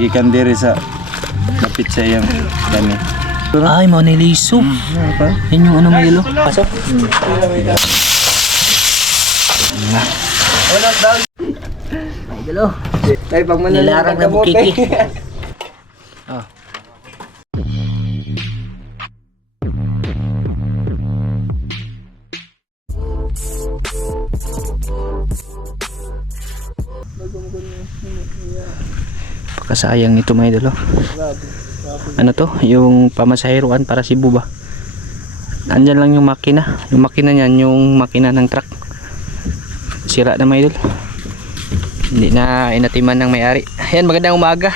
Gikan diri sa lapit sa iyang dami. Ay, mga niliso. Yan yung ano may ilo. Pasok. Ay, galo. Ay, pag Nilarang na bukiki. Oh. Pakasayang nito mga idolo. Ano to? Yung pamasaheroan para Cebu ba? Andyan lang yung makina. Yung makina niyan, yung makina ng truck. Sira na mga idol. Hindi na inatiman ng may-ari. Ayan, magandang umaga.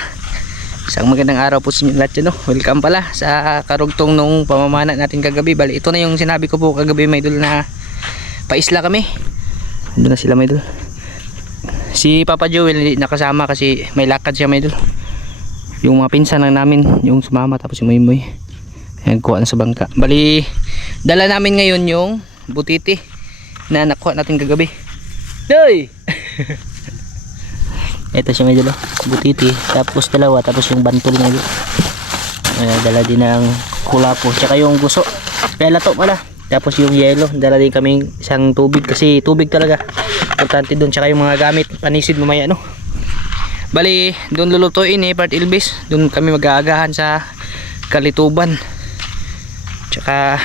Isang magandang araw po sa inyo lahat dyan, no? Welcome pala sa karugtong nung pamamana natin kagabi. Bali, ito na yung sinabi ko po kagabi mga idol na paisla kami. Andun na sila mga idol. Si Papa Joel hindi nakasama kasi may lakad siya mga idol. Yung mga pinsan lang namin yung sumama, tapos yung Moy. Ayan, kuha na sa bangka. Bali, dala namin ngayon yung butiti na nakuha natin kagabi. Hey! Ito siya medyo butiti, tapos dalawa, tapos yung bantol medyo. Dala din ng kulapo, tsaka yung guso. Kaya lato pala. Tapos yung yelo, dala din kaming isang tubig kasi tubig talaga. Importante doon, tsaka yung mga gamit, panisid mamaya no. Bali, doon lulutuin Port Ilbis. Doon kami mag-aagahan sa Kalituban. Tsaka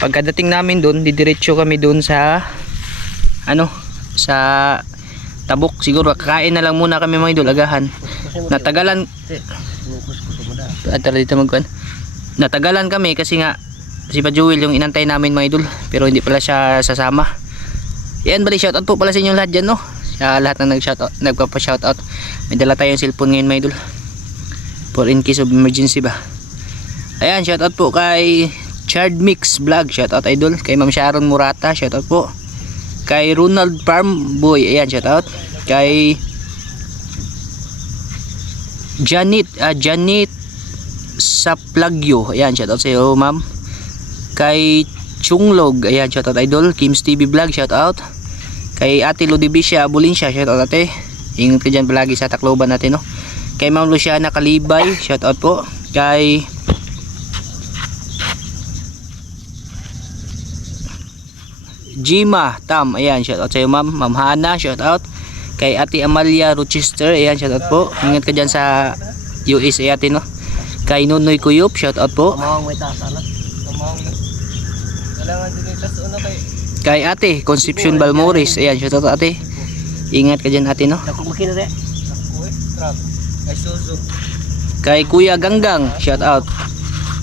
pagkadating namin doon, didiretso kami doon sa ano, sa Tabuk. Siguro kakain na lang muna kami mga idol, agahan. Natagalan. Natagalan kami kasi nga si Pa Joel yung inantay namin mga idol, pero hindi pala siya sasama. Yan, bali shoutout po pala sa inyo lahat dyan no. Sa lahat ng nagpapa-shoutout. May dala tayong cellphone ngayon mga idol, for in case of emergency ba. Ayan, shoutout po kay Chard Mix Vlog, shoutout idol. Kay Ma'am Sharon Murata, shoutout po. Kay Ronald Farm Boy, ayan, shoutout. Kay Janet Saplagyo, ayan, shoutout sa iyo ma'am. Kay Chunglog, ayan, shoutout idol. Kim's TV Vlog, shoutout. Kay Ate Ludibisha Bulinsya, shoutout ate. Ingat ka dyan palagi sa Tacloban natin no. Kay Ma'am Luciana Kalibay, shoutout po. Kay Jima Tam, ayan, shoutout sa iyo ma'am. Ma'am Hana, shoutout. Kay Ate Amalia Rochester, ayan, shoutout po. Ingat ka dyan sa USA ate no. Kay Nunoy Kuyop, shoutout po. Kay Ate Concepcion Balmores, ayan, shoutout ate. Ingat ka dyan ate no. Kay Kuya Ganggang, shoutout.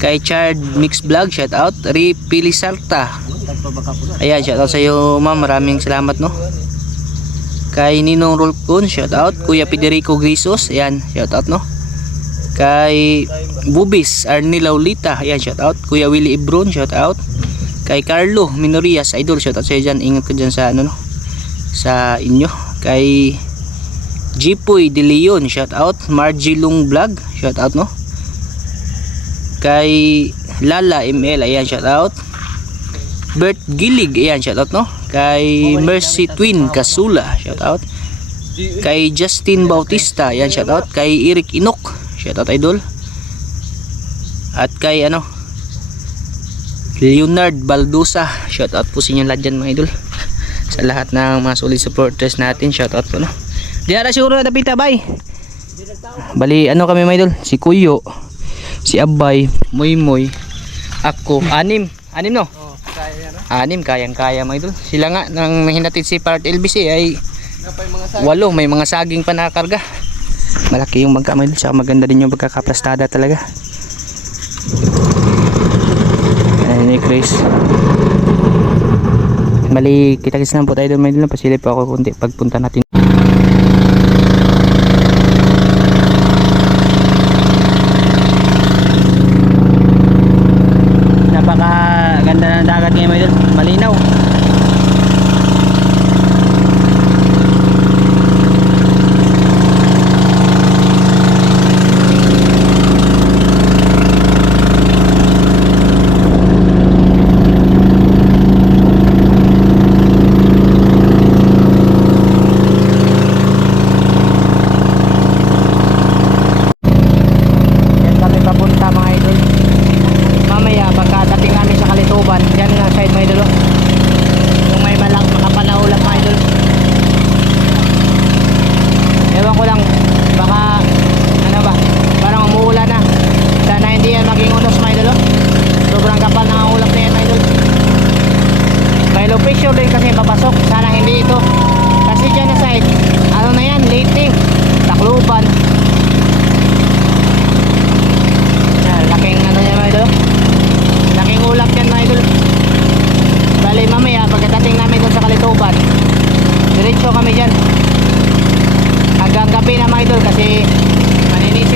Kay Chard Mix Vlog, shoutout. Ripili Sarta, ayan, shoutout sa iyo ma'am, maraming salamat no. Kay Ninong Rolcon, shoutout. Kuya Federico Grisos, ayan, shoutout no. Kay Bubis Arnie Laulita, ayan, shoutout. Kuya Willie Ibron, shoutout. Kay Carlo Minorias, idol, shoutout sa iyo dyan. Ingat ka dyan sa ano no, sa inyo. Kay Jipoy De Leon, shoutout. Margie Long Vlog, shoutout no. Kay Lala ML, ayan, shoutout. Bert Gilig, ayan, shoutout no. Kay Mercy Twin Kasula, shoutout. Kay Justin Bautista, ayan, shoutout. Kay Eric Inok, shoutout idol. At kay ano, Leonard Baldusa, shoutout po sa inyo lahat dyan mga idol. Sa lahat ng mga solid supporters natin, shoutout po no. Di na siguro na napita, bye. Bali ano kami mga idol, si Kuyo, si Abay, Moy, ako, anim no? Anim, kayang-kaya mga idol. Sila nga nang hinatid si Port LBC ay 8, may mga saging pa nakakarga. Malaki yung bangka mga idol, saka maganda din yung pagkakaplastada talaga. Ayan ni Chris. Bali, kita-kits lang po tayo doon mga idol. Pasilip po ako kunti pagpunta natin. Napakaganda ng dagat ngayon mga idol, malinaw.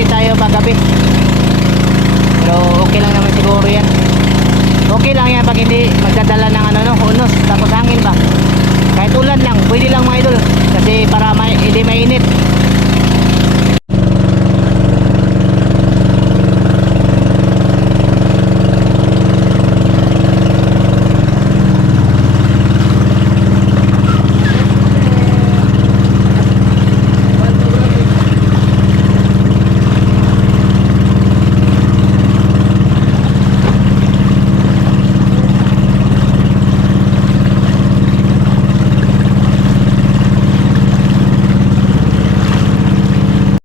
ulit tayo paggabi. Pero okay lang naman siguro yan. Okay lang yan pag hindi magdadala ng ano, no, hunos, tapos hangin ba. Kahit ulan lang, pwede lang mga idol. Kasi para hindi mainit.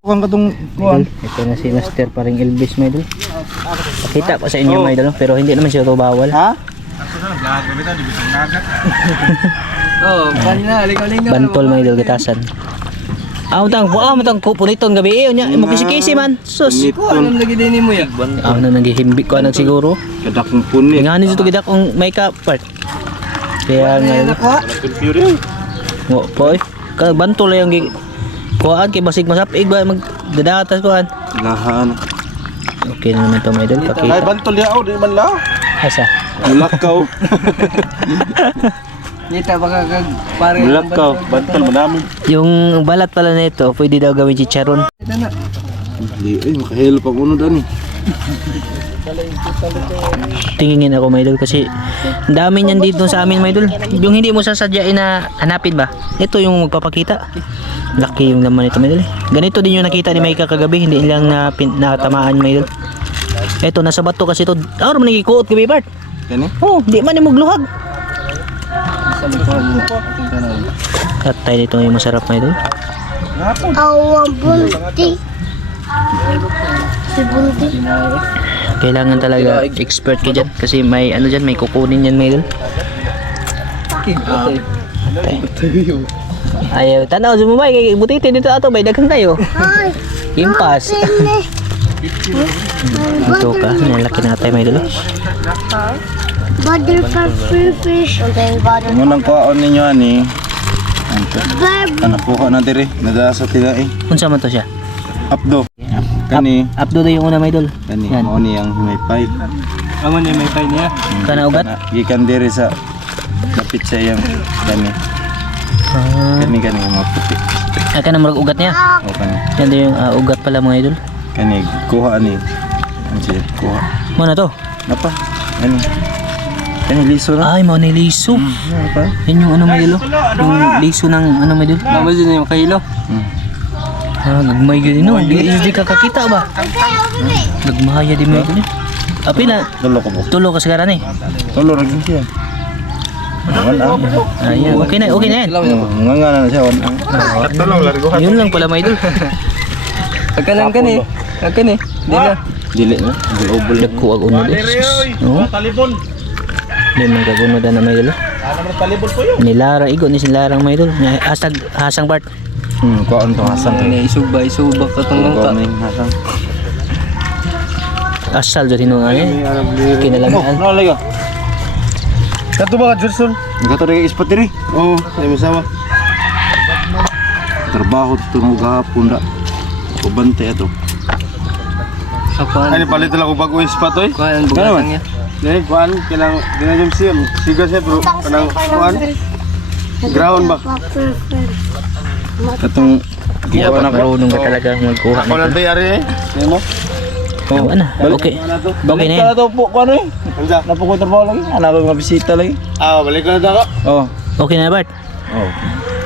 Kuhan ka itong kuhan. Ito na si Master paring Elvis mga idol. Pakita pa sa inyo mga idol, no? Pero hindi naman siya ito bawal. Ha? Bantol mga idol, gitasan. Matang puniton gabi eh. Makisi-kisi man. Sus. Anong lagi din mo yan? Na nagihimbi ko na siguro. Kadak ng puni. Nga nito gidak ang makeup part. Kaya nga. Wa po eh. Kag bantol lang yung kuhaan kay basig masapig ba magdadatas kuhaan. Lahaan. Okay na naman ito mga idol. Ay, Pakita. bantol niya di man la. Asa. Mulakaw. Kita baka kag pare Mulakaw. Bantol madami. Yung balat pala nito, pwede daw gawin chicharon. Di ay makahilo pag uno dani. Tingin ako mga idol kasi ang dami niyan dito sa amin mga idol. Yung hindi mo sasadyain na hanapin ba? Ito yung magpapakita. Laki yung naman ito mga idol. Ganito din yung nakita ni Micah kagabi, hindi lang natamaan mga idol. Ito nasa bato kasi ito. Ano man nagikuot gabi Bart? Kani? Oh, di man yung magluhag. Katay nito yung masarap mga idol. Awang bunti. Si bunti. Kailangan talaga expert ka dyan kasi may ano dyan, may kukunin yan mga idol. Ayaw, tanaw sa mumay, kay butiti dito ato, may daghang kayo. Ay, Impas. sini. Ito ka, nalaki na tayo mga idol. Butter for free fish. Ngunang kuhaon ninyo ani. Verb. Ano kuha na diri? Nadasa tila eh. Unsa man to siya? Updo. Kani. Updo na yung una mga idol. Kani Yan. mao ni ang himay. Aman ni may pay niya. Kana ugat? Gikan diri sa kapit sa iyang kani. Kani mga puti. Aka na marag ugat niya. O kani. Yan din yung ugat pala mga idol. Kani kuha ni. Ano siya kuha. Muna to. Napa? Kani. Kani liso na. Ay, mga liso. Napa? Yan yung ano mga idol. Yung liso ng ano mga idol. Naman din yung kahilo. Nagmay gini no. Di kakakita ba? Nagmahaya di mga idol. Api na. Tulo ko po. Tulo ka sagaran eh. Tulo ra gyud siya. Wala. Ayan, okay na yan. Nga na siya wala. Tulo largo. Yun lang pala mga idol. Agkanan kani. Agkani. Di na. Dili na. Global. Nagkuwag uno din. Oo. Di man kagunod na mga idol. Nilara, igo ni silarang mga idol. Hasang Bart. Kuhaan to hasang. Ni isuba ka tong Kuhaan langka. ning hasang. Asal dyan hinong ano eh. Kinalamian. No, lego. Kato ba ka, Jerson? Kato rin ispat diri? Oo, ay masawa. Trabaho ito mo gahapon da. Kubante ito. Kapan. Ano palit lang ko bago ispat oy. Kuan bugatang niya. Dili kuan kinang dinajum siya. Siga siya pero kanang kuan. Ground ba? Katong Dapat marunong ka talaga magkuha Ako lang nito. tayo ari eh. Demo. Oo, ano? Okay. Okay na yan. to po ko ano eh. Anza. Napo ko trabaho lagi. Ana ko mga bisita lagi. Ah, balik ko na dako. Oh. Okay na Bart? Oh.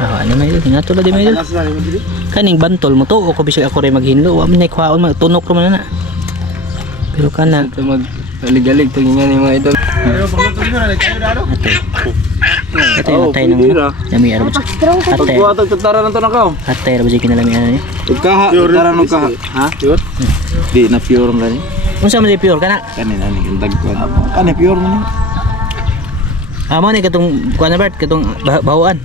Ano may idol? Nga tulad din may idol. Nas na ni dili. Kaning bantol mo to o ko bisag ako rin maghinlo. Wa man nay kuhaon magtunok ro man na. Pero kana Ito mag ligalig to nga ni mga idol. Pero pagluto ko na nagkayo daro. ito yung atay ng ano. Yami araw sa. Atay. Kuha to tutara na to na ka. Atay araw sa kinalamian niya. Ugkaha, tutara no ka. Ha? Yun. Di na pure man ni. Unsa man di pure kana? Kanina ni yung dagkuan. Kani pure man ni. Amo ni katong kuan na Bart, katong bawaan.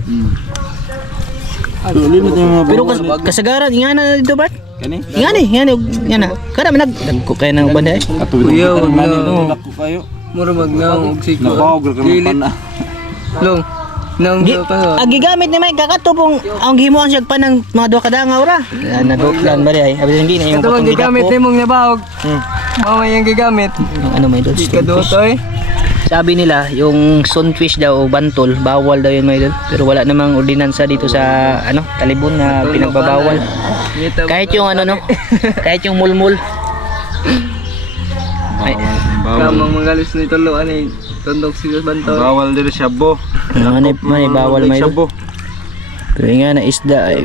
Dili na tayo mga Pero kasagaran ingana dito Bart. kani. Ingana. Kada man nagko kay nang banda eh. Ato Kuya, man wag na. Nako kayo. Mura magnaw og siko. Nabawag ra ka Gilit. man. Long. Nang Gigamit ni Mike kakato pong ang gihimuan siya pa ng mga duha ka dangaw ra. Naguklan ba di ay? Abi hindi na yung Ito ang gigamit ni mong nabawag. Mama yung gigamit. Ano may idol? Kadutoy. Sabi nila yung sunfish daw o bantol, bawal daw yun mga idol. Pero wala namang ordinansa dito sa ano, Talibon na pinagbabawal. Kahit yung ano no, kahit yung mulmul. Ay, Kamang magalis ni tolo ani tundok sila banto. Bawal diri sabo. manay bawal may idol. Sabo. Pero nga na isda ay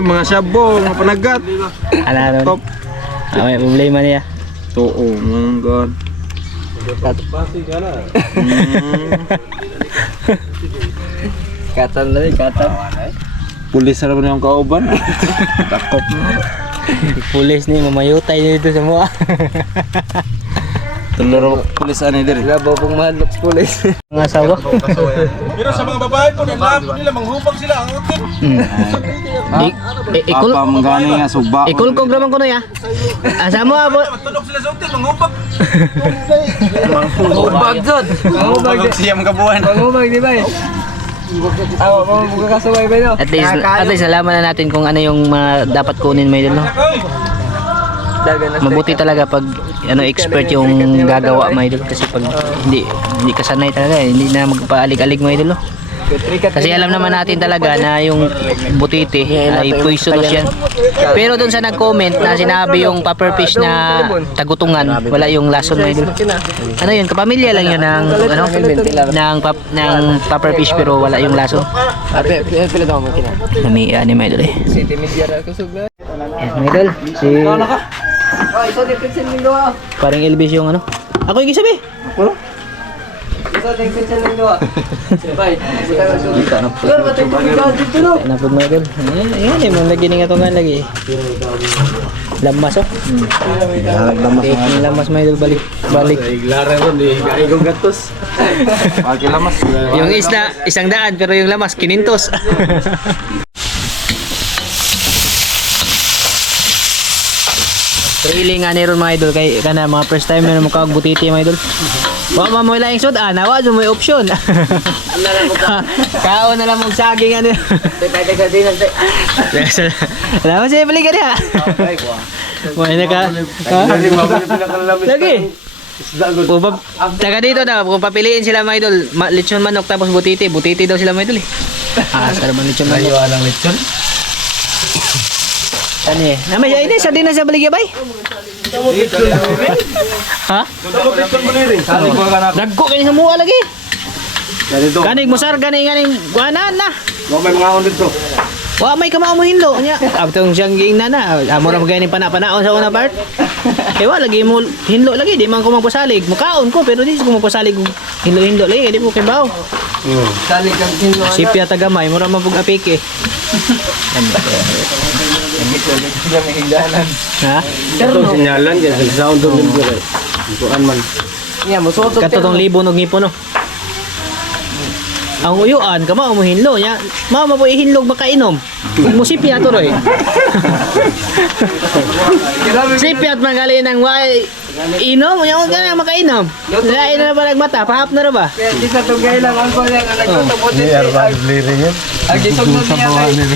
Mga sabo, mga panagat. ano Top. may problema niya. Oo, mga god. Katan na katan. Pulis na naman yung kauban. Takop. Pulis ni mamayutay dito sa mua. Tuloro pulis ani diri. Labaw pong manok pulis. Mga asawa. Pero sa mga babae po, nila manghupag sila ang utot. Ikul Apa mangani nga suba. ikul ko graman ko no ya. Asa mo abo. Tulog sila sa utot, manghupag. Mangubag jud. Mangubag Siyam kabuan. Mangubag di ba? Awa mo buka kasabay ba no? At least nalaman na natin kung ano yung mga dapat kunin may no. Dagan na. Mabuti talaga pag ano expert yung gagawa may idol kasi pag hindi kasanay talaga hindi na magpaalig-alig may idol. No? Kasi alam naman natin talaga na yung butiti ay poisonous yan. Pero doon sa nag-comment na sinabi yung puffer fish na tagutungan, wala yung lason may idol. Ano yun, kapamilya lang yun ng ano ng puffer fish pero wala yung lason. Pila daw mo kina. Nami ani may idol eh. City media ra kusog na. Yan may idol. Si Ay, so dipitsin ning duha. parang Elvis yung ano. Ako yung gisabi. Isa ding pitsin ning duha. Bye. Kita na. Sir, batay ko dito no. Ano po mga idol? Ayan eh, mga lagi nga tungan lagi. Lamas oh. Lamas. Lamas mga idol balik. Iglara ko di gaigong gatos. Pagi lamas. Yung isda, 100 pero yung lamas, 500. Really nga niron mga idol kay kana mga first time na mukha butiti mga idol. Wa mo laing sud nawa jo may option. Kaon na lang mong saging ano. Teka din na. Alam mo siya balik ka. Wala na ka. Lagi. Taga dito daw, kung papiliin sila mga idol, lechon manok tapos butiti daw sila mga idol eh. Sarap ang lechon manok. Ayun ang lechon. Ano eh? Namay siya, ini, sardinas siya baligya bay? Ha? Dagko kayo sa mua lagi. Ganito. Kanig musar, ganing guanan na. May mga on dito. Wa may kamao mo hinlo nya. Abtong siyang giing na. Amo ra maganing pana-panaon sa una part. Kaya wa lagi mo hinlo lagi, di man ko magpasalig. Mukaon ko pero di ko magpasalig hinlo-hinlo lagi, di mo kay baw. Dali kang tinlo. Sipya tagamay, mura man pug apike. Ha? Ito sinyalan dyan sa sound of the bird. Ituan man. Iya, musutot. Katotong libo ng ngipon no. Ang uyuan, kama mo hinlo nya. Mama po ihinlog makainom. Ug mo sipya to roy. Sipya at magali nang way inom nya ug kana makainom. Lain na ba nagmata, pahap na ra ba? Di sa tugay lang ang kuya nga nagtutok Ni Arban Bleeding yun. Agisog na niya.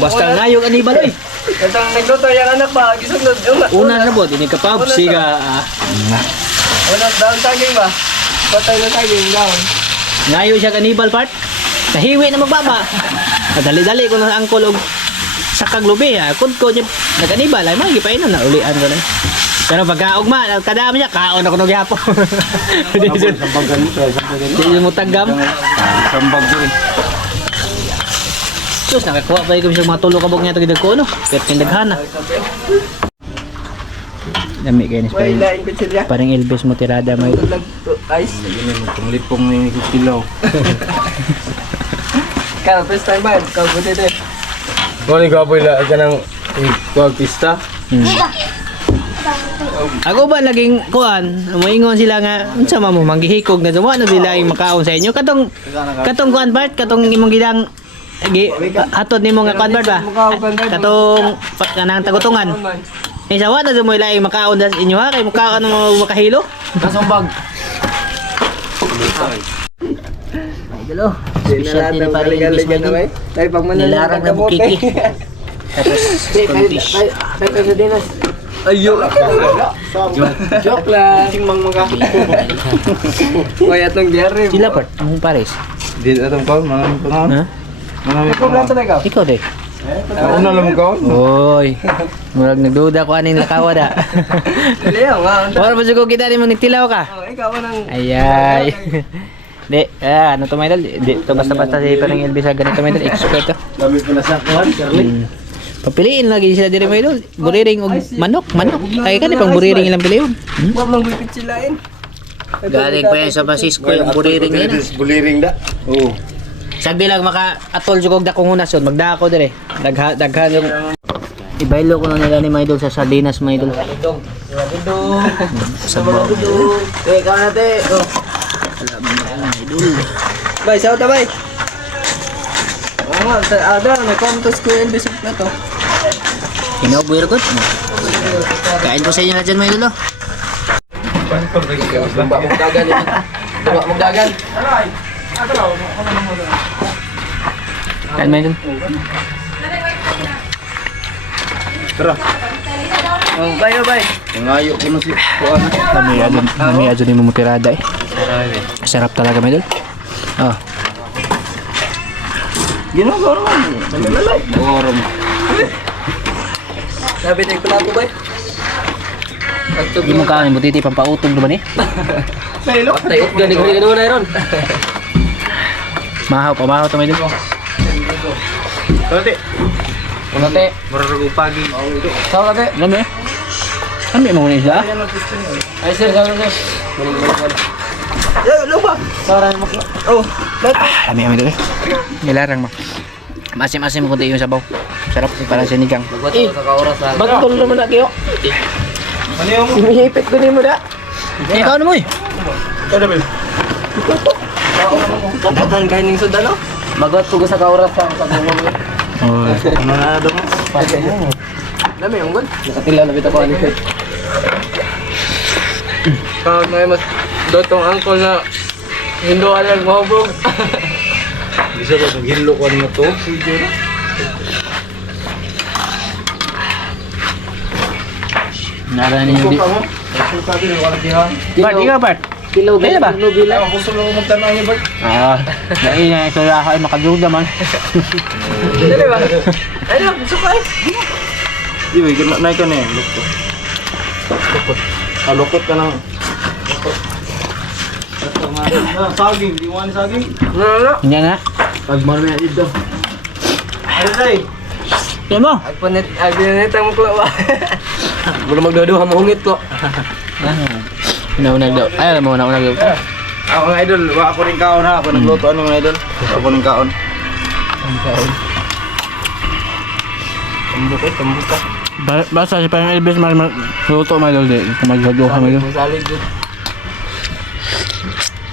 Basta ngayog anibal oy. Katang nagluto yung anak ba? Agisog na. Una na po, dinig ka pa, siga. Una down saging ba? Patay na saging down. Ngayon siya kanibal part. Nahiwi na magbaba. Dali-dali ko na angkol og sa kaglubi ha. Kudko niya naganibal ay magi pa ino na ulian ko na. Pero pagkaugma, kadami niya kaon ako ng yapo. Sambag ganito. Hindi mo tagam. Sambag doon. Sus nakakuha pa ko sa mga tulo kabog niya to gidag ko no. Pero tindaghana. Dami kayo ni May lain ko siya. parang Elvis mo tirada may Ice. Itong lipong ni Kilaw. Kaya first time ba? Kau buti din. Kung ni Gaboy la ka ng pista. Ako ba laging kuan, moingon sila nga unsa man mo manggihikog na duwa na sila yung makaon sa inyo katong kuan part katong imong gidang hatod nimo nga kuan part ba katong kanang tagutungan isa wa na mo laing makaon sa inyo ha kay makaon mo makahilo Kasumbag. Idol, special din para yung English mo idol. Tayo pag manalo Nilarang na bukiki. Tapos, condish. Tayo sa dinas. Ayo. Joke lang. Tingmang mga. Kaya tong diary. Sila part, ang pares. Di atong kaon, manang pangaon. Ha? Problema sa ikaw. Ikaw de. Una lang mo kaon. Oy, murag nagduda ko aning lakawa da. Dali nga. Wala ba siguro kita ni mo nagtilaw ka? Oh, ikaw nang Ayay. Di, ano to mga idol? Di, to basta-basta si parang LB sa ganito mga idol. Expert to. Dami pala sa kuan, Charlie. Papiliin lagi sila diri mga idol. Buriring o manok. Kaya ka pang buriring ilang piliyon. wag lang gupit silain. Galing pa yan sa Basisco yung buriring yan. Buliring da. Oo. Sagdi lang maka-atol jugog da kong hunason. Magdako dire. Daghan yung ibaylo ko na nila ni mga idol sa sardinas mga idol. Sabaw. Ikaw na te. Oh. Bay, sao ta bay? Ada na kontos ko yung bisip na to. Kinabuhi ko. Kain po sa inyo na dyan mga idol. Magdagan yun. Magdagan. Kain mga idol. Oh, bay, bay. Ngayo ko na si kuan. Kami adyo ni mumutirada eh. Sarap talaga mga idol. Oh. Ginagawa naman. Malalay. Orom. Sabi tayo pala ako bay. Hindi mo kain, butiti pampautog naman eh. Tayo, galing ko rin na ron. Mahaw to mga idol. Tati. Unate. Mararugo pagi. Sao ka te? Ano eh? Ano yung mga isla? Ay sir, sao sir? Balik. Lo ba? Sarang mo. Oh, Lami mga idol eh. Nilarang mo. Masim-asim mo kunti yung sabaw. Sarap para sinigang. Magwat sa kaoras ha. Bagtol naman na kayo. Ano yung mo? Imihipit ko ni mo da. Ikaw na mo eh. Kada bil. Daghan kayo ning sudan no? Magwat ko sa kaoras sa mo. Oh. Ano na daw mo? Dami yung gud. Nakatila na bitaw ko ani. Kahit may mas dotong angkol na Hindo alang mahubog. Bisa ba ng hinlo ko na to? Nara ninyo di. Sabi na wala dihan. Bart, ikaw Bart. Kilo Kaya ba? Kilo bilang. Ako gusto lang magtanong niya Bert. Ah, naina ito lahat makaduda man. Dili ba? Ayun, sukay. Di ba gina na ka na lukot. Lukot. Lukot ka nang. Saging, di mo ani saging. Wala. Inya na. Pagmano na dito. Ay, Yan mo. Ay pinet ang klawa. Wala magdado ha mahungit ko. Naunag daw. Ay, alam mo, naunag daw. ako nga idol, wa ako rin kaon ha. Ako nagluto ano nga idol. Ako rin kaon. Tambok ka. Basta si parang Elvis luto may dol di. Magdado ka may dol. Salig good.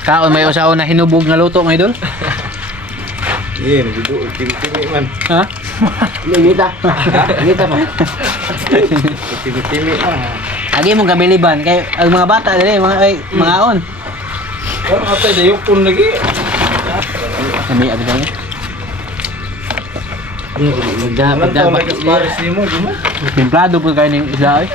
Kaon may usaw na hinubog nga luto may dol. Yeah, nagdudo, timi-timi man. Ha? Limita. Limita pa. Timi-timi man. Agi mong kabiliban kay ang mga bata dili mga on. Ano atay dayok kun lagi. Kami abi daw. Dapat dapat pares nimo, di mo. Templado po kayo ng isla ay.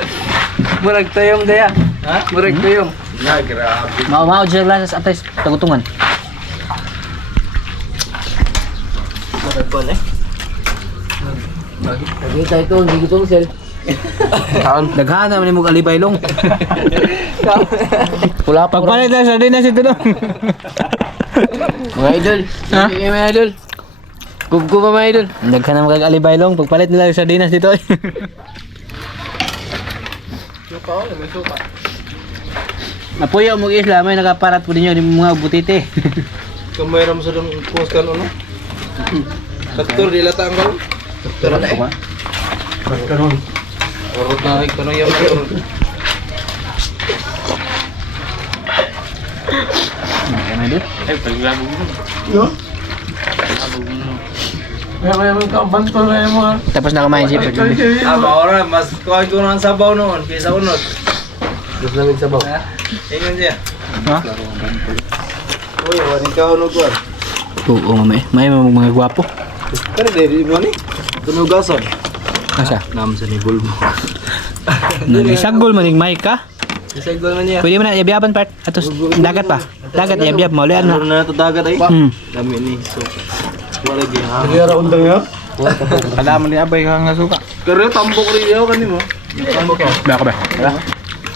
Murag tayong daya. Ha? Murag tayong. Na grabe. Mao sir lang sa atas tagutungan. Murag ko na. Lagi tayo ito, hindi ko itong sel. Daghan naman mo alibay long. Pula pa. Pagpalit lang sa dinas ito dong. Mga idol. Ha? Sige mga idol. Guggo pa mga idol. Daghan naman kag alibay long. Pagpalit nila sa dinas dito. Suka o, may suka. Apoyo mo isla may nakaparat po ninyo ni mga butite. Kamay ram sa dong post kan ano? Doktor di lata ang doktor na eh. Karon. Orot na rin kanong yung Ano dito? ay paglago mo. May kabantol na yung mga. Tapos na kumain si Pedro. Ora mas kuha ko nang sabaw noon kaysa unod. Gusto namin sabaw. Ingon siya. Ha? Uy, wani ka ano ko. Oo, may mga gwapo. Pero dili mo ni. Tunugasan. Asa? Nam sa ni bulbo. Nagsagol man yung mic ka. Isagol man niya. Pwede mo na yabyabon part. Atos dagat pa. Dagat yabyab mo ulit Ano na. na to dagat ay? Dami ni. So. Wala gi ha. Nagara undang ya. Kada mo ni abay ka nga suka. Pero tambok rin yaw kanimo. Tambok ka. Ba ka ba?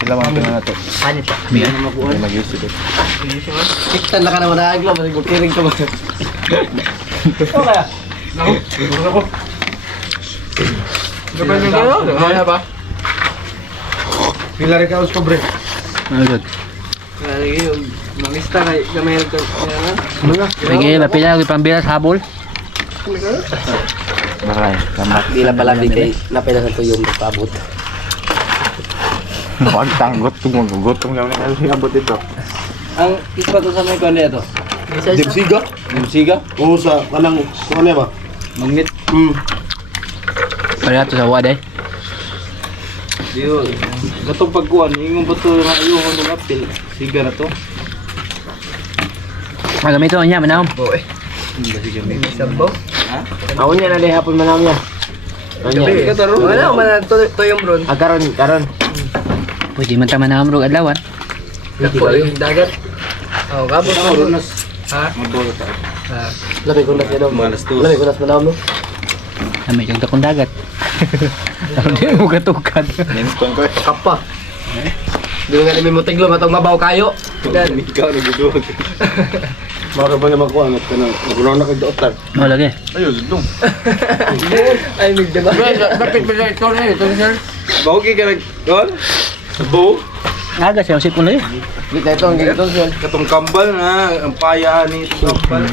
Sila mga tingnan na to. Panit pa. Miya. Mag-use ito. Tiktan na ka naman na agla. Masig kiring ka ba? Okay. Gabay ni kayo? Kaya ba? Pila rin ka us pobre. Good. Lagi yung mamista kay gamay ka. Sige, lapila ko pambilas habol. Bakay. Tamat. Di na pala di kay napinasan to yung pabot. Mukhang tanggot. Gutom kami na abot ito. Ang ispa to sa may kundi ito. Dipsiga? Dipsiga? Oo sa kanang ano ba? Magnit. Para to sa waday. Diyo. Gatong pagkuan, ingong ba to na iyo ng apil. Siga na to. Magamit to niya manam. Sabaw. Ako niya na di hapon manam niya. Gabi ka taro. Wala man to yung bron. Karon. Pwede man ta manam rog adlawan. Napo yung dagat. Oh, gabot na runas. Ha? Magbola ta. Labi ko na siya daw. Malas to. Labi ko na sa no. Amay kang takong dagat. Hindi mo katukan. Nenston ko. Kapa. Di nga namin mo tiglo matong mabaw kayo. Dan ikaw nagduduwag. Mara ba naman ko angat ka na. Nagulang na kagdaotan. Oh lagi. Ayun, dudong. Ay, may diba? Dapat ba ito na ito, sir? Bawagi ka nag-gol? Sabo? Aga siya usip ko lagi. Dito ito ang gigitong siya. Katong kambal na, ang payahan ni itong kambal.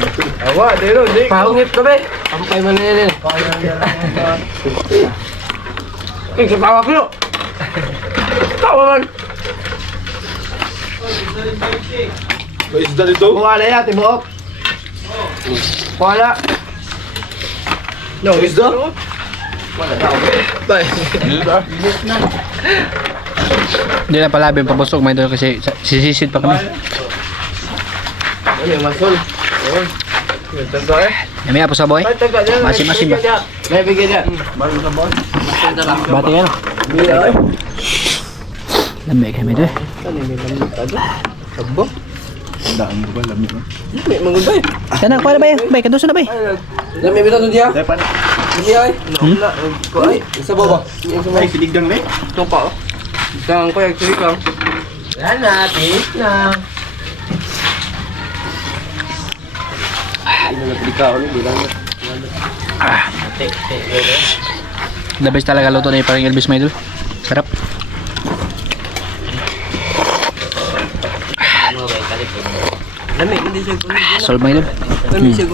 Awa, dito, di. Pahungit ka be. Ang kay man nila. Eh, katawa ko. Tawa man. May isda dito? Wala yan, tibuok. Wala. No, isda? Wala daw. Bye. Hindi na pala yung pabusog may doon kasi sisisid pa kami. Ano yung masol? Ayun. Tagdo eh. May apo sa boy. Masim-masim ba? May bigyan niya. Bago sa boy? Bati yan. Lamig kami doon. Ano yung lamig ka doon? Sabo? Daan ko ba, lamig mo? May mangod ba eh? Sana kuha na ba yan? Bay, kaduso na ba yan? Lamig bitaw doon diya? Depan. Hindi ay. Wala. Ko ay. Isa ba ba? Ay, siligdang na eh. Ito pa oh. Isang ko yung silikang. Yan na, taste na. Ano na ikaw ulit, bilang na. The best talaga luto na yung parang Elvis Maidol. Sarap. Lamig, hindi siya kunin. Solve Maidol. Lamig siya